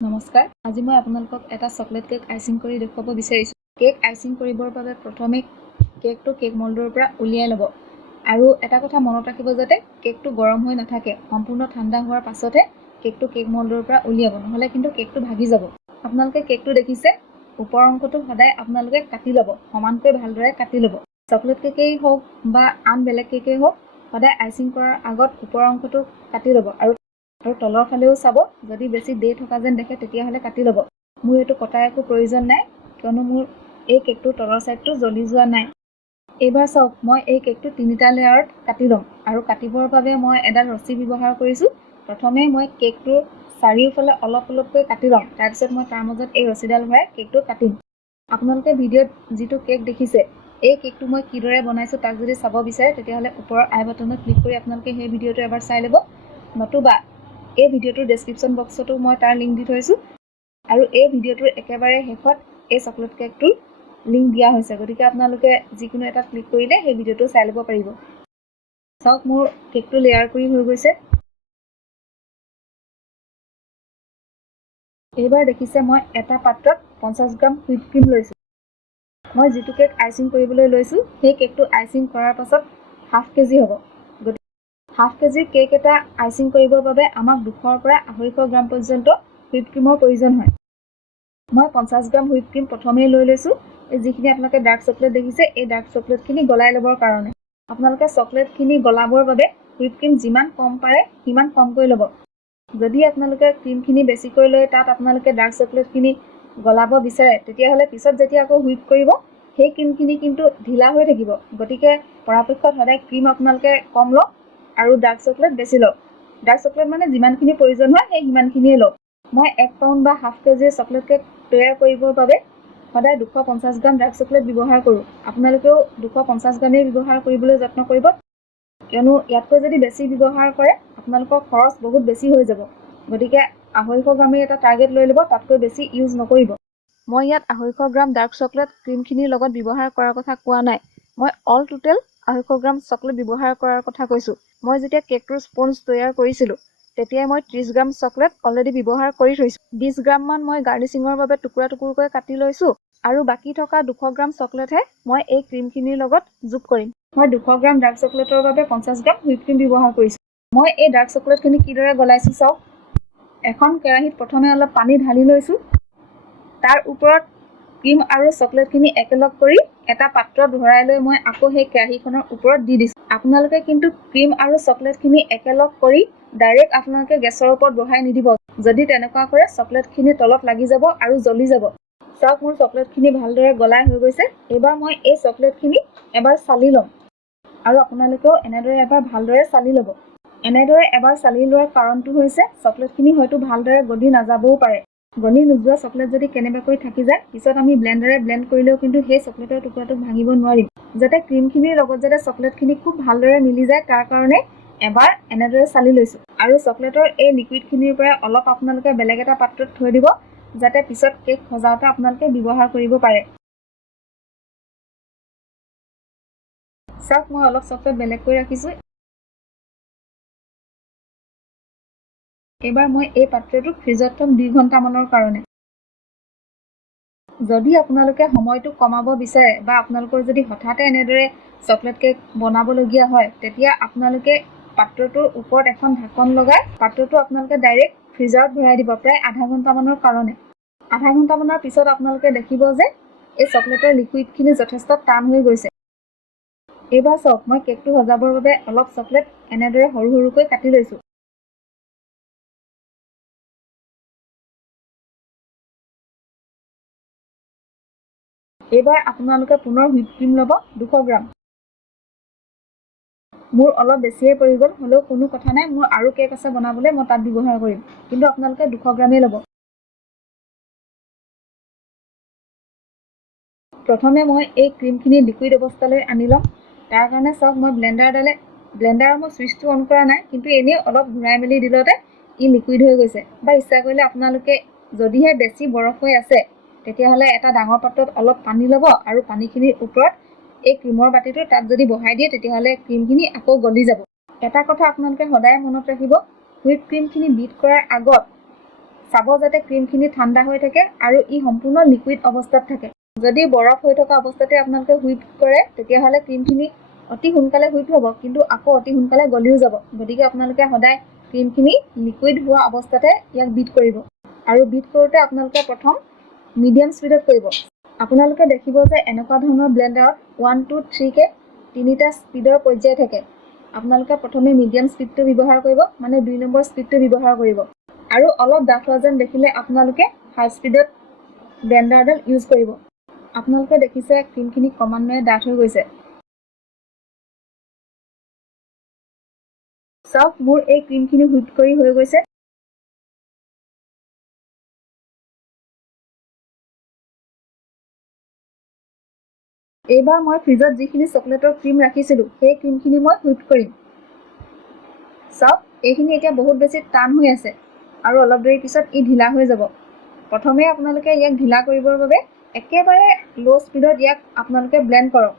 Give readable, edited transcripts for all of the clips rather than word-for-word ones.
নমস্কাৰ, আজি মই আপোনালোকক এটা চকলেট কেক আইচিং কৰি দেখুৱাব বিচাৰিছোঁ। কেক আইচিং কৰিবৰ বাবে প্ৰথমে কেকটো কেক মল্ডৰ পৰা উলিয়াই ল'ব আৰু এটা কথা মনত ৰাখিব যাতে কেকটো গৰম হৈ নাথাকে। সম্পূৰ্ণ ঠাণ্ডা হোৱাৰ পাছতহে কেকটো কেক মল্ডৰ পৰা উলিয়াব, নহ'লে কিন্তু কেকটো ভাগি যাব। আপোনালোকে কেকটো দেখিছে, ওপৰ অংশটো সদায় আপোনালোকে কাটি ল'ব, সমানকৈ ভালদৰে কাটি ল'ব। চকলেট কেকেই হওক বা আন বেলেগ কেকেই হওক, সদায় আইচিং কৰাৰ আগত ওপৰ অংশটো কাটি ল'ব আৰু তলৰ ফালেও চাব, যদি বেছি ডে থকা যেন দেখে তেতিয়াহ'লে কাটি ল'ব। মোৰ এইটো কটাৰ একো প্ৰয়োজন নাই, কিয়নো মোৰ এই কেকটোৰ তলৰ চাইডটো জ্বলি যোৱা নাই। এইবাৰ চাওক, মই এই কেকটো 3টা লেয়াৰত কাটি ল'ম আৰু কাটিবৰ বাবে মই এডাল ৰছী ব্যৱহাৰ কৰিছোঁ। প্ৰথমে মই কেকটোৰ চাৰিওফালে অলপ অলপকৈ কাটি ল'ম, তাৰপিছত মই তাৰ মাজত এই ৰছীডাল ভৰাই কেকটো কাটিম। আপোনালোকে ভিডিঅ'ত যিটো কেক দেখিছে, এই কেকটো মই কিদৰে বনাইছোঁ তাক যদি চাব বিচাৰে তেতিয়াহ'লে ওপৰৰ আই বাটনত ক্লিক কৰি আপোনালোকে সেই ভিডিঅ'টো এবাৰ চাই ল'ব, নতুবা এই ভিডিঅ'টোৰ ডেছক্ৰিপশ্যন বক্সতো মই তাৰ লিংক দি থৈছোঁ আৰু এই ভিডিঅ'টোৰ একেবাৰে শেষত এই চকলেট কেকটোৰ লিংক দিয়া হৈছে, গতিকে আপোনালোকে যিকোনো এটা ক্লিক কৰিলে সেই ভিডিঅ'টো চাই ল'ব পাৰিব। চাওক, মোৰ কেকটো লেয়াৰ কৰি হৈ গৈছে। এইবাৰ দেখিছে, মই এটা পাত্ৰত 50 গ্ৰাম হুইপ ক্ৰীম লৈছোঁ। মই যিটো কেক আইচিং কৰিবলৈ লৈছোঁ সেই কেকটো আইচিং কৰাৰ পাছত ½ কেজি হ'ব। ½ কেজিৰ কেক এটা আইচিং কৰিবৰ বাবে আমাক 200 পৰা 250 গ্ৰাম পৰ্যন্ত হুইপ ক্ৰীমৰ প্ৰয়োজন হয়। মই 50 গ্ৰাম হুইপ ক্ৰীম প্ৰথমেই লৈ লৈছোঁ। যিখিনি আপোনালোকে ডাৰ্ক চকলেট দেখিছে, এই ডাৰ্ক চকলেটখিনি গলাই ল'বৰ কাৰণে। আপোনালোকে চকলেটখিনি গলাবৰ বাবে হুইপ ক্ৰীম যিমান কম পাৰে সিমান কমকৈ ল'ব। যদি আপোনালোকে ক্ৰীমখিনি বেছিকৈ লৈ তাত আপোনালোকে ডাৰ্ক চকলেটখিনি গলাব বিচাৰে, তেতিয়াহ'লে পিছত যেতিয়া আকৌ হুইপ কৰিব, সেই ক্ৰীমখিনি কিন্তু ঢিলা হৈ থাকিব। গতিকে পৰাপক্ষত সদায় ক্ৰীম আপোনালোকে কম লওক আৰু ডাৰ্ক চকলেট বেছি লওক। ডাৰ্ক চকলেট মানে যিমানখিনি প্ৰয়োজন হয় সেই সিমানখিনিয়ে লওক। মই 1 পাউণ্ড বা ½ কেজিৰ চকলেট কেক তৈয়াৰ কৰিবৰ বাবে সদায় 250 গ্ৰাম ডাৰ্ক চকলেট ব্যৱহাৰ কৰোঁ। আপোনালোকেও 250 গ্ৰামেই ব্যৱহাৰ কৰিবলৈ যত্ন কৰিব, কিয়নো ইয়াতকৈ যদি বেছি ব্যৱহাৰ কৰে আপোনালোকৰ খৰচ বহুত বেছি হৈ যাব। গতিকে 250 গ্ৰামেই এটা টাৰ্গেট লৈ ল'ব, তাতকৈ বেছি ইউজ নকৰিব। মই ইয়াত 250 গ্ৰাম ডাৰ্ক চকলেট ক্ৰীমখিনিৰ লগত ব্যৱহাৰ কৰাৰ কথা কোৱা নাই, মই অল টোটেল 250 গ্ৰাম চকলেট ব্যৱহাৰ কৰাৰ কথা কৈছোঁ। মই যেতিয়া কেকটোৰ স্পঞ্জ তৈয়াৰ কৰিছিলোঁ তেতিয়াই মই 30 গ্ৰাম চকলেট অলৰেডি ব্যৱহাৰ কৰি থৈছোঁ। 20 গ্ৰামমান মই গাৰ্নিচিঙৰ বাবে টুকুৰা টুকুৰকৈ কাটি লৈছোঁ আৰু বাকী থকা 200 গ্ৰাম চকলেটহে মই এই ক্ৰীমখিনিৰ লগত যোগ কৰিম। মই 200 গ্ৰাম ডাৰ্ক চকলেটৰ বাবে 50 গ্ৰাম হুইপ ক্ৰীম ব্যৱহাৰ কৰিছোঁ। মই এই ডাৰ্ক চকলেটখিনি কিদৰে গলাইছোঁ চাওক। এখন কেৰাহীত প্ৰথমে অলপ পানী ঢালি লৈছোঁ, তাৰ ওপৰত ক্ৰীম আৰু চকলেটখিনি একেলগ কৰি এটা পাত্ৰত ভৰাই লৈ মই আকৌ সেই কেৰাহীখনৰ ওপৰত দি দিছোঁ। আপোনালোকে কিন্তু ক্ৰীম আৰু চকলেটখিনি একেলগ কৰি ডাইৰেক্ট আপোনালোকে গেছৰ ওপৰত বহাই নিদিব। যদি তেনেকুৱা কৰে চকলেটখিনি তলত লাগি যাব আৰু জ্বলি যাব। চাওক, মোৰ চকলেটখিনি ভালদৰে গলাই হৈ গৈছে। এইবাৰ মই এই চকলেটখিনি এবাৰ চালি ল'ম আৰু আপোনালোকেও এনেদৰে এবাৰ ভালদৰে চালি ল'ব। এনেদৰে এবাৰ চালি লোৱাৰ কাৰণটো হৈছে চকলেটখিনি হয়তো ভালদৰে গলি নাযাবও পাৰে। গলি নোযোৱা চকলেট যদি কেনেবাকৈ থাকি যায়, পিছত আমি ব্লেণ্ডাৰে ব্লেণ্ড কৰিলেও কিন্তু সেই চকলেটৰ টুকুৰাটোক ভাঙিব নোৱাৰিম। যাতে ক্ৰীমখিনিৰ লগত যাতে চকলেটখিনি খুব ভালদৰে মিলি যায়, তাৰ কাৰণে এবাৰ এনেদৰে চালি লৈছোঁ। আৰু চকলেটৰ এই লিকুইডখিনিৰ পৰা অলপ আপোনালোকে বেলেগ এটা পাত্ৰত থৈ দিব, যাতে পিছত কেক সজাওঁতে আপোনালোকে ব্যৱহাৰ কৰিব পাৰে। চাওক, মই অলপ চকলেট বেলেগকৈ ৰাখিছোঁ। এইবাৰ মই এই পাত্ৰটো ফ্ৰিজত থ'ম 2 ঘণ্টামানৰ কাৰণে। যদি আপোনালোকে সময়টো কমাব বিচাৰে বা আপোনালোকৰ যদি হঠাতে এনেদৰে চকলেট কেক বনাবলগীয়া হয়, তেতিয়া আপোনালোকে পাত্ৰটোৰ ওপৰত এখন ঢাকন লগাই পাত্ৰটো আপোনালোকে ডাইৰেক্ট ফ্ৰিজাৰত ভৰাই দিব, প্ৰায় আধা ঘণ্টামানৰ কাৰণে। আধা ঘণ্টামানৰ পিছত আপোনালোকে দেখিব যে এই চকলেটৰ লিকুইডখিনি যথেষ্ট টান হৈ গৈছে। এইবাৰ চাওক, মই কেকটো সজাবৰ বাবে অলপ চকলেট এনেদৰে সৰু সৰুকৈ কাটি লৈছোঁ। এইবাৰ আপোনালোকে পুনৰ হুইপ ক্ৰীম ল'ব 200 গ্ৰাম। মোৰ অলপ বেছিয়ে পৰি গ'ল, হ'লেও কোনো কথা নাই, মোৰ আৰু কেক আছে বনাবলৈ, মই তাত ব্যৱহাৰ কৰিম, কিন্তু আপোনালোকে 200 গ্ৰামেই ল'ব। প্ৰথমে মই এই ক্ৰীমখিনি লিকুইড অৱস্থালৈ আনি ল'ম। তাৰ কাৰণে চাওক, মই ব্লেণ্ডাৰৰ মই ছুইচটো অন কৰা নাই, কিন্তু এনেই অলপ ঘূৰাই মেলি দিলতে ই লিকুইড হৈ গৈছে। বা ইচ্ছা কৰিলে আপোনালোকে যদিহে বেছি বৰফ হৈ আছে, তেতিয়াহ'লে এটা ডাঙৰ পাত্ৰত অলপ পানী ল'ব আৰু পানীখিনিৰ ওপৰত এই ক্ৰীমৰ বাতিটো তাত যদি বহাই দিয়ে, তেতিয়াহ'লে ক্ৰীমখিনি আকৌ গলি যাব। এটা কথা আপোনালোকে সদায় মনত ৰাখিব, হুইপ ক্ৰীমখিনি বিট কৰাৰ আগত চাব যাতে ক্ৰীমখিনি ঠাণ্ডা হৈ থাকে আৰু ই সম্পূৰ্ণ লিকুইড অৱস্থাত থাকে। যদি বৰফ হৈ থকা অৱস্থাতে আপোনালোকে হুইপ কৰে তেতিয়াহ'লে ক্ৰীমখিনি অতি সোনকালে হুইপ হ'ব, কিন্তু আকৌ অতি সোনকালে গলিও যাব। গতিকে আপোনালোকে সদায় ক্ৰীমখিনি লিকুইড হোৱা অৱস্থাতে ইয়াক বিট কৰিব। আৰু বিট কৰোঁতে আপোনালোকে প্ৰথম মিডিয়াম স্পীডত কৰিব। আপোনালোকে দেখিব যে এনেকুৱা ধৰণৰ ব্লেণ্ডাৰত 1, 2, 3কে 3টা স্পীডৰ পৰ্যায় থাকে। আপোনালোকে প্ৰথমে মিডিয়াম স্পীডটো ব্যৱহাৰ কৰিব, মানে 2 নম্বৰ স্পীডটো ব্যৱহাৰ কৰিব। আৰু অলপ ডাঠ হোৱা যেন দেখিলে আপোনালোকে হাই স্পীডত ব্লেণ্ডাৰডাল ইউজ কৰিব। আপোনালোকে দেখিছে ক্ৰীমখিনি ক্ৰমান্বয়ে ডাঠ হৈ গৈছে। চাওক মোৰ এই ক্ৰীমখিনি হুইপ কৰি হৈ গৈছে। এইবাৰ মই ফ্ৰিজত যিখিনি চকলেটৰ ক্ৰীম ৰাখিছিলোঁ সেই ক্ৰীমখিনি মই হুইপ কৰিম। চাওক এইখিনি এতিয়া বহুত বেছি টান হৈ আছে আৰু অলপ দেৰি পিছত ই ঢিলা হৈ যাব। প্ৰথমে আপোনালোকে ইয়াক ঢিলা কৰিবৰ বাবে একেবাৰে ল' স্পীডত ইয়াক আপোনালোকে ব্লেণ্ড কৰক।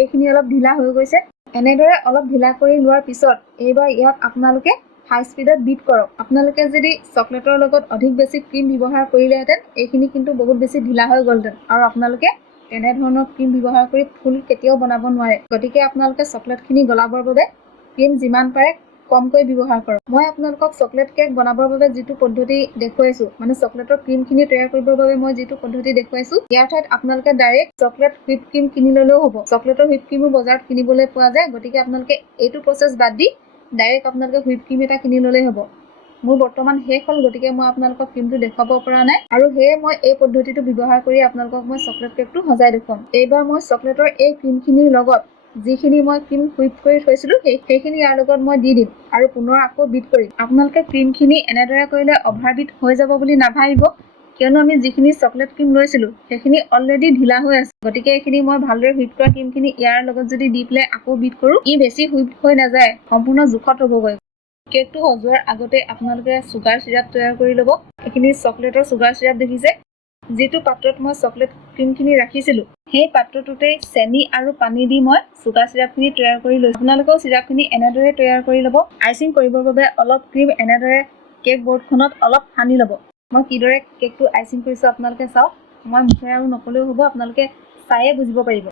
এইখিনি অলপ ঢিলা হৈ গৈছে। এনেদৰে অলপ ঢিলা কৰি লোৱাৰ পিছত এইবাৰ ইয়াক আপোনালোকে হাই স্পীডত বিট কৰক। আপোনালোকে যদি চকলেটৰ লগত অধিক বেছি ক্ৰীম ব্যৱহাৰ কৰিলেহেঁতেন এইখিনি কিন্তু বহুত বেছি ঢিলা হৈ গ'লহেঁতেন আৰু আপোনালোকে তেনেধৰণৰ ক্ৰীম ব্যৱহাৰ কৰি ফুল কেতিয়াও বনাব নোৱাৰে। গতিকে আপোনালোকে চকলেটখিনি গলাবৰ বাবে ক্ৰীম যিমান পাৰে কমকৈ ব্যৱহাৰ কৰক। মই আপোনালোকক চকলেট কেক বনাবৰ বাবে যিটো পদ্ধতি দেখুৱাইছোঁ, মানে চকলেটৰ ক্ৰীমখিনি তৈয়াৰ কৰিবৰ বাবে মই যিটো পদ্ধতি দেখুৱাইছোঁ, ইয়াৰ ঠাইত আপোনালোকে ডাইৰেক্ট চকলেট হুইপ ক্ৰীম কিনি ল'লেও হ'ব। চকলেটৰ হুইপ ক্ৰীমো বজাৰত কিনিবলৈ পোৱা যায়। গতিকে আপোনালোকে এইটো প্ৰচেছ বাদ দি ডাইৰেক্ট আপোনালোকে হুইপ ক্ৰীম এটা কিনি ল'লেই হ'ব। মোৰ বৰ্তমান শেষ হ'ল, গতিকে মই আপোনালোকক ক্ৰীমটো দেখুৱাব পৰা নাই, আৰু সেয়ে মই এই পদ্ধতিটো ব্যৱহাৰ কৰি আপোনালোকক মই চকলেট কেকটো সজাই দেখুৱাম। এইবাৰ মই চকলেটৰ এই ক্ৰীমখিনিৰ লগত যিখিনি মই ক্ৰীম হুইপ কৰি থৈছিলোঁ সেইখিনি ইয়াৰ লগত মই দি দিম আৰু পুনৰ আকৌ বিট কৰিম। আপোনালোকে ক্ৰীমখিনি এনেদৰে কৰিলে অভাৰ বিট হৈ যাব বুলি নাভাবিব, কিয়নো আমি যিখিনি চকলেট ক্ৰীম লৈছিলোঁ সেইখিনি অলৰেডি ঢিলা হৈ আছে। গতিকে এইখিনি মই ভালদৰে হুইপ কৰা ক্ৰীমখিনি ইয়াৰ লগত যদি দি পেলাই আকৌ বিট কৰোঁ, ই বেছি হুইপ হৈ নাযায়, সম্পূৰ্ণ জোখত হ'বগৈ। কেকটো সজোৱাৰ আগতে আপোনালোকে চুগাৰ চিৰাপ তৈয়াৰ কৰি ল'ব। এইখিনি চকলেটৰ চুগাৰ চিৰাপ দেখিছে। যিটো পাত্ৰত মই চকলেট ক্ৰীমখিনি ৰাখিছিলোঁ সেই পাত্ৰটোতেই চেনি আৰু পানী দি মই চুগাৰ চিৰাপখিনি তৈয়াৰ কৰি লৈছোঁ। আপোনালোকেও চিৰাপখিনি এনেদৰে তৈয়াৰ কৰি ল'ব। আইচিং কৰিবৰ বাবে অলপ ক্ৰীম এনেদৰে কেক বৰ্ডখনত অলপ সানি ল'ব। মই কিদৰে কেকটো আইচিং কৰিছোঁ আপোনালোকে চাওক। মই মুখেৰে আৰু নকলেও হ'ব, আপোনালোকে চায়ে বুজিব পাৰিব।